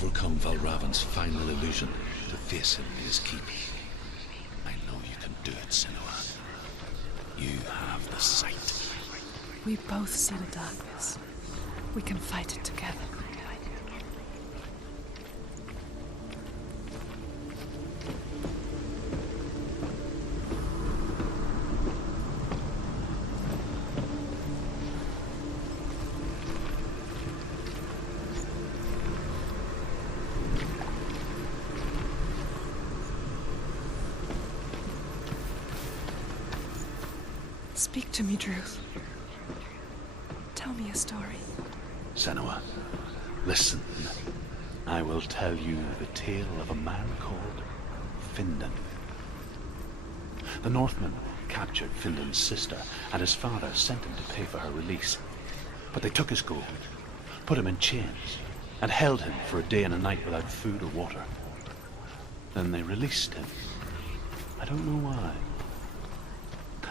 overcome Valravan's final illusion to face him in his keep. I know you can do it, Senua. You have the sight. We both see the darkness. We can fight it together. Speak to me, Druth. Tell me a story. Senua, listen. I will tell you the tale of a man called Findan. The Northmen captured Findan's sister, and his father sent him to pay for her release. But they took his gold, put him in chains, and held him for a day and a night without food or water. Then they released him. I don't know why.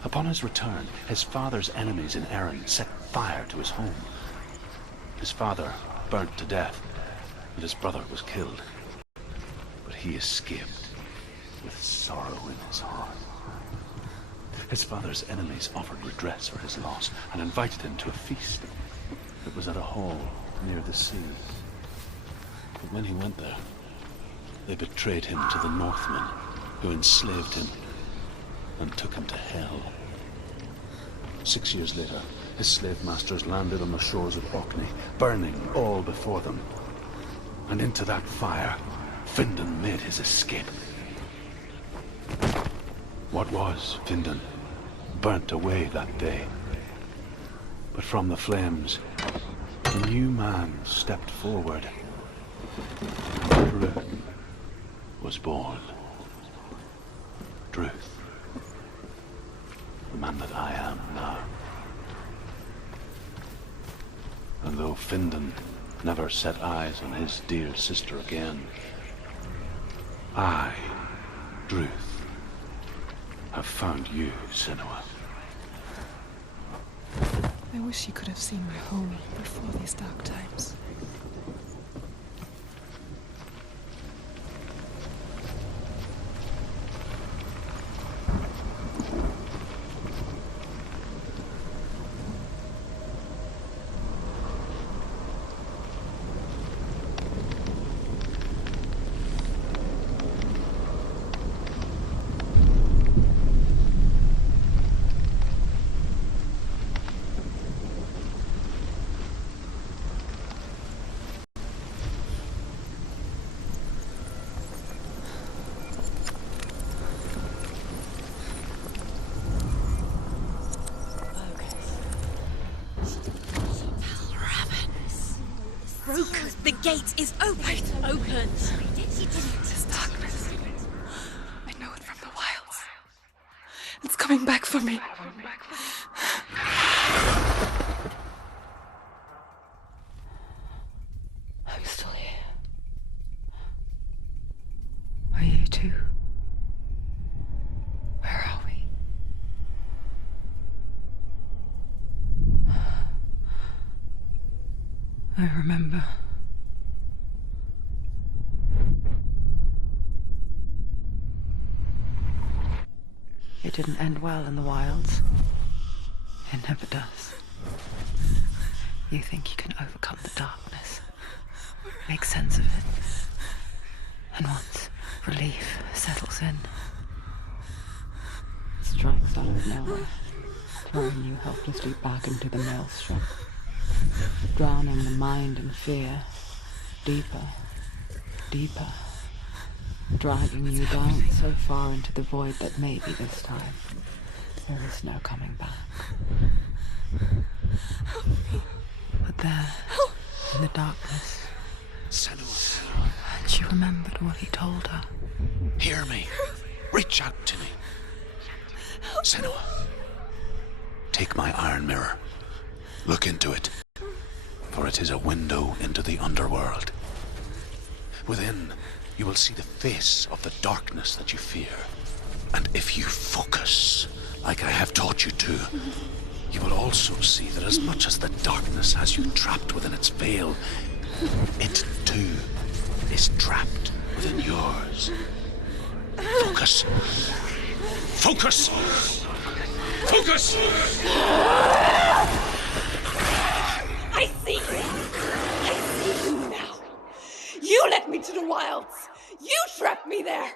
Upon his return, his father's enemies in Erin set fire to his home. His father burnt to death, and his brother was killed. But he escaped with sorrow in his heart. His father's enemies offered redress for his loss and invited him to a feast. It was at a hall near the sea. But when he went there, they betrayed him to the Northmen, who enslaved him and took him to hell. 6 years later, his slave masters landed on the shores of Orkney, burning all before them. And into that fire, Findan made his escape. What was Findan burnt away that day. But from the flames, a new man stepped forward. And Druth was born. Druth. The man that I am now. And though Findan never set eyes on his dear sister again, I, Druth, have found you, Senua. I wish you could have seen my home before these dark times. The gate is open! Open! This darkness. I know it from the wilds. It's coming back for me. I'm still here. Are you too? Where are we? I remember. It didn't end well in the wilds. It never does. You think you can overcome the darkness, make sense of it, and once relief settles in, it strikes out of nowhere, throwing you helplessly back into the maelstrom, drowning the mind in fear, deeper, deeper, dragging you down so far into the void that maybe this time there is no coming back. But there, in the darkness, Senua, and she remembered what he told her. hear me. Reach out to me. Senua, take my iron mirror. Look into it, for it is a window into the underworld. Within, you will see the face of the darkness that you fear. And if you focus, like I have taught you to, you will also see that as much as the darkness has you trapped within its veil, it too is trapped within yours. Focus. Focus! Focus! I see you! I see you now! You led me to the wilds! You trapped me there!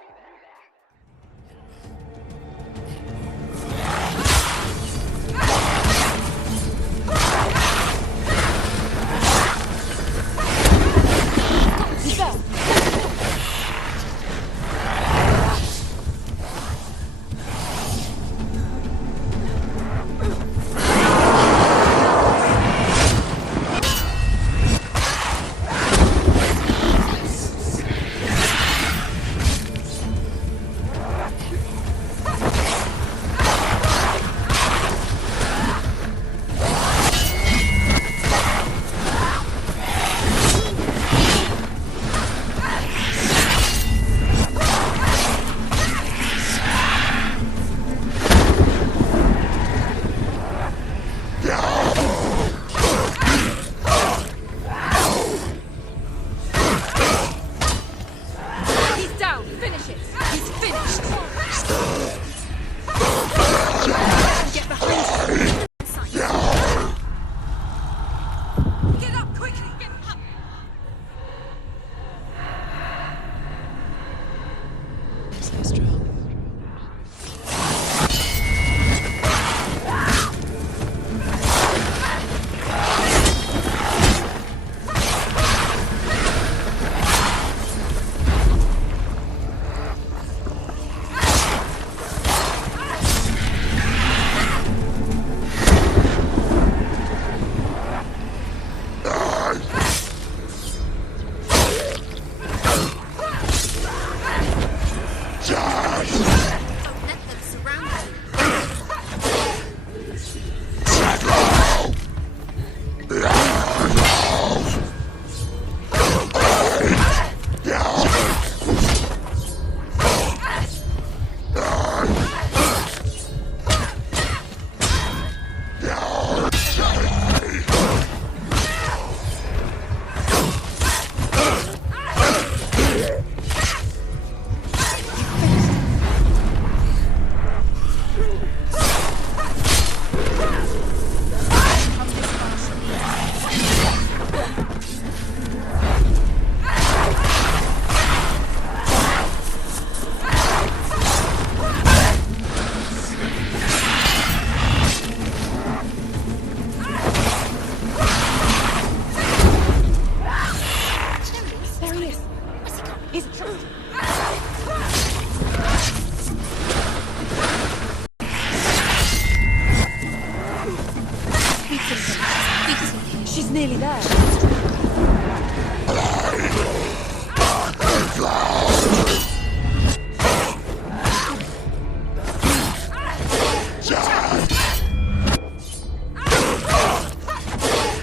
She's nearly there.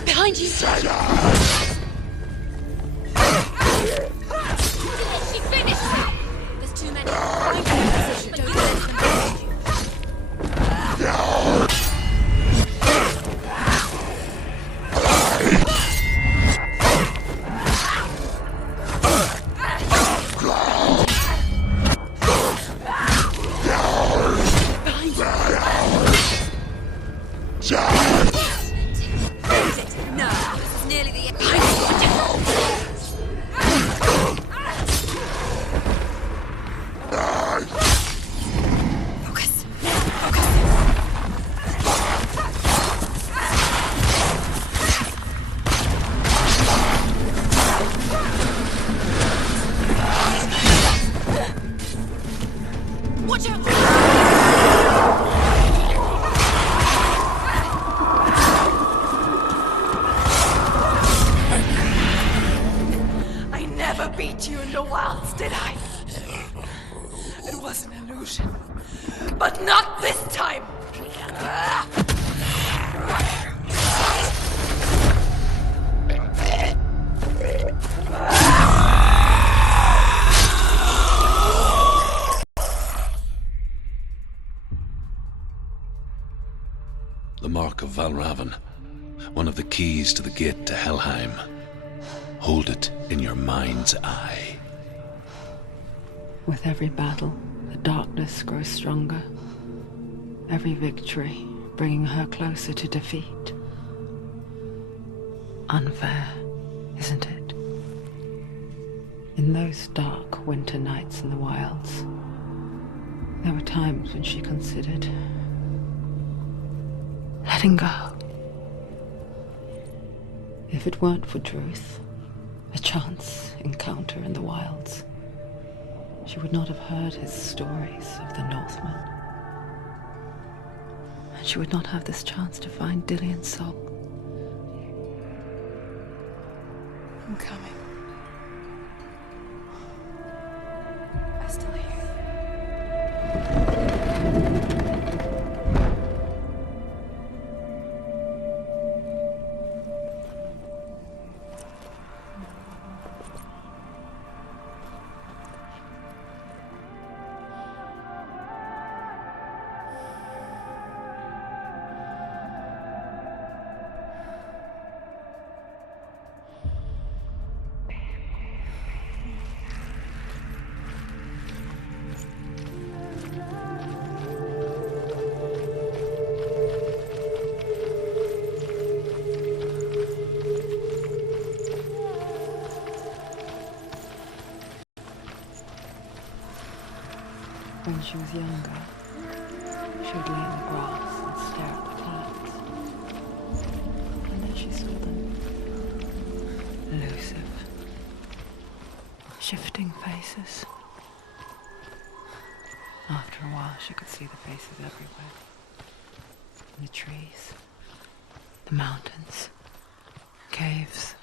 Behind you. She finished. There's too many. Find your position. Don't let them find you. Beat you in the wilds, did I? It was an illusion. But not this time! The Mark of Valravan, one of the keys to the gate to Helheim. Hold it in your mind's eye. With every battle, the darkness grows stronger. Every victory bringing her closer to defeat. Unfair, isn't it? In those dark winter nights in the wilds, there were times when she considered letting go. If it weren't for Druth, a chance encounter in the wilds, she would not have heard his stories of the Northmen. And she would not have this chance to find Dillion's soul. I'm coming. I still hear When she was younger, she would lay in the grass and stare at the clouds. And then she saw them. Elusive. Shifting faces. After a while, she could see the faces everywhere. In the trees, the mountains, caves.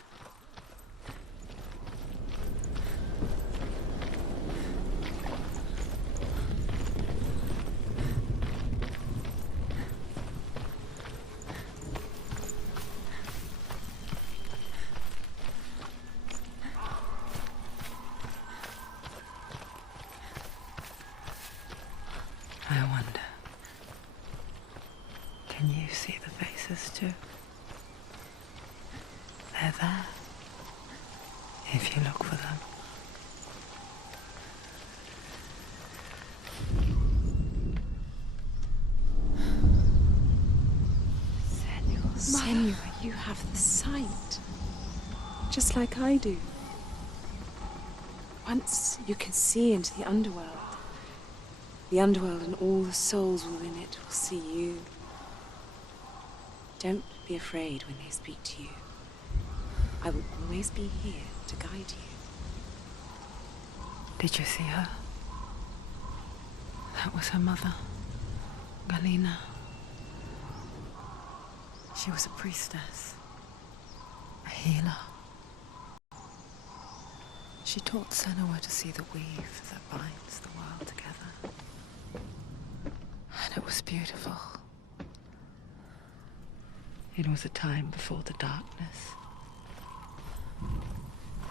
I wonder, can you see the faces too? They're there, if you look for them. Senua, you have the sight. Just like I do. Once you can see into the underworld. The underworld and all the souls within it will see you. Don't be afraid when they speak to you. I will always be here to guide you. Did you see her? That was her mother, Galina. She was a priestess, a healer. She taught Senua to see the weave that binds the world together. And it was beautiful. It was a time before the darkness.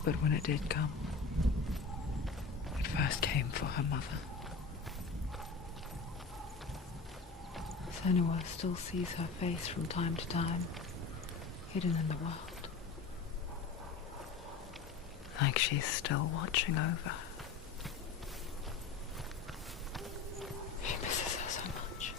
But when it did come, it first came for her mother. Senua still sees her face from time to time, hidden in the world. Like she's still watching over her. She misses her so much.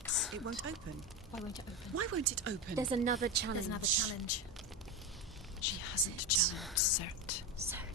gates. It won't open. Why won't it open? Why won't it open? There's another challenge. She hasn't challenged Cert. Cert.